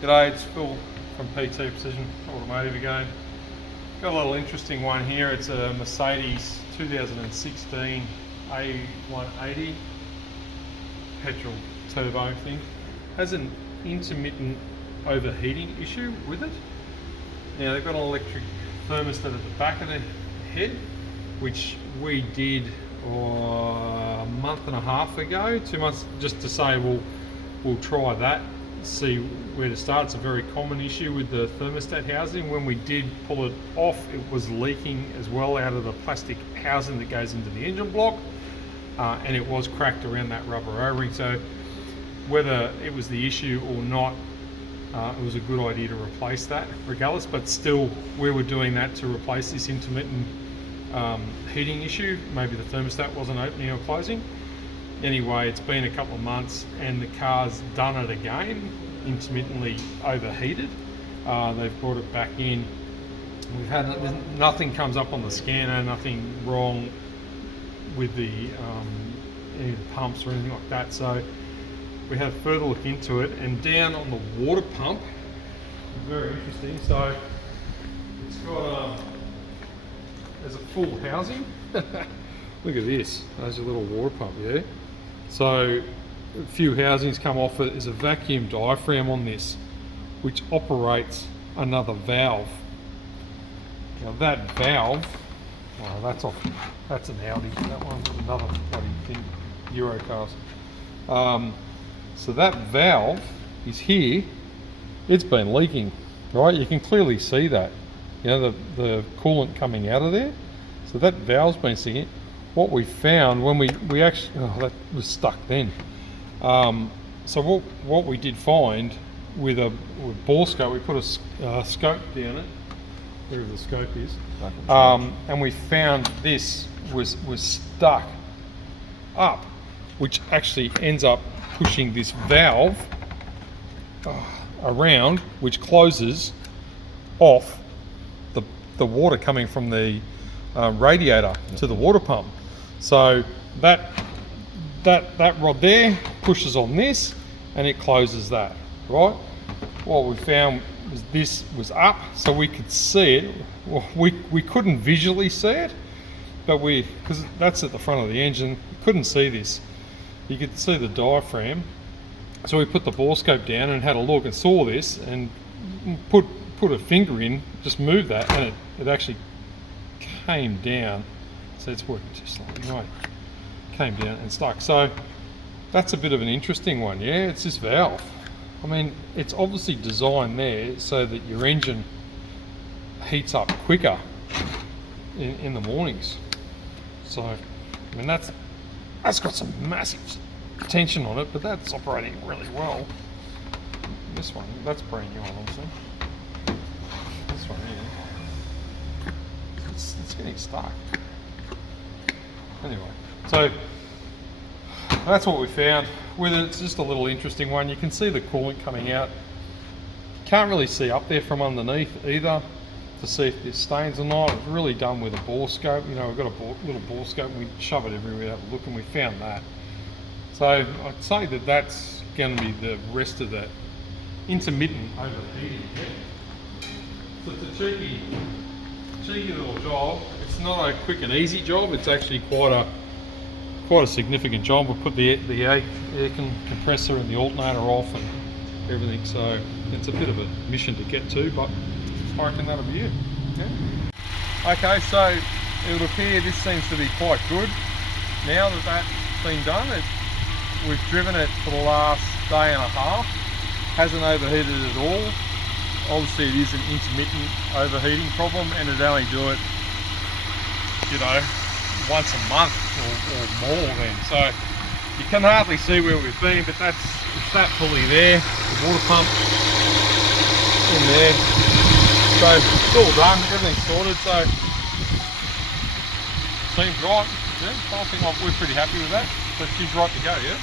G'day, it's Phil from PT Precision Automotive again. Got a little interesting one here. It's a Mercedes 2016 A180 petrol turbo thing. Has an intermittent overheating issue with it. Now they've got an electric thermostat at the back of the head, which we did a month and a half ago, 2 months, just to say we'll try that, see where to start. It's a very common issue with the thermostat housing. When we did pull it off, it was leaking as well out of the plastic housing that goes into the engine block, and it was cracked around that rubber O-ring. So whether it was the issue or not, it was a good idea to replace that regardless, but still we were doing that to replace this intermittent heating issue. Maybe the thermostat wasn't opening or closing. Anyway, it's been a couple of months and the car's done it again, intermittently overheated. They've brought it back in. We've had nothing comes up on the scanner, nothing wrong with the any of the pumps or anything like that. So we had a further look into it, and down on the water pump, very interesting. So it's got there's a full housing. Look at this. There's a little water pump, yeah. So a few housings come off it. There's a vacuum diaphragm on this, which operates another valve. Now that valve, well, that's an Audi. That one's another bloody thing, Euro cars. So that valve is here. It's been leaking, right? You can clearly see that. You know, the coolant coming out of there. So that valve's been sticking. What we found when we actually, that was stuck then. So what we did find with bore scope, we put a scope down it, wherever the scope is, and we found this was stuck up, which actually ends up pushing this valve around, which closes off the water coming from the radiator to the water pump. So that rod there pushes on this and it closes that, right? What we found was this was up, so we could see it. Well, we couldn't visually see it, but because that's at the front of the engine, we couldn't see this. You could see the diaphragm. So we put the bore scope down and had a look and saw this and put a finger in, just moved that, and it actually came down. So it's working too slowly, right? Came down and stuck. So that's a bit of an interesting one, yeah? It's this valve. I mean, it's obviously designed there so that your engine heats up quicker in the mornings. So, I mean, that's got some massive tension on it, but that's operating really well. This one, that's brand new, obviously. This one here, it's getting stuck. Anyway, so that's what we found. Whether it's just a little interesting one, you can see the coolant coming out. Can't really see up there from underneath either to see if there's stains or not. It's really done with a bore scope. You know, we've got a little bore scope and we shove it everywhere, have a look, and we found that. So I'd say that that's going to be the rest of that intermittent overheating. So it's a cheeky little job. It's not a quick and easy job. It's actually quite a significant job. We'll put the air compressor and the alternator off and everything. So it's a bit of a mission to get to, but I reckon that'll be it. Yeah. Okay, so it would appear this seems to be quite good. Now that that's been done, we've driven it for the last day and a half. Hasn't overheated at all. Obviously it is an intermittent overheating problem, and it'd only do it, you know, once a month or more then. So you can hardly see where we've been, but it's that pulley there, the water pump in there. So it's all done, everything's sorted, so seems right. Yeah, I think we're pretty happy with that. So she's right to go, yeah?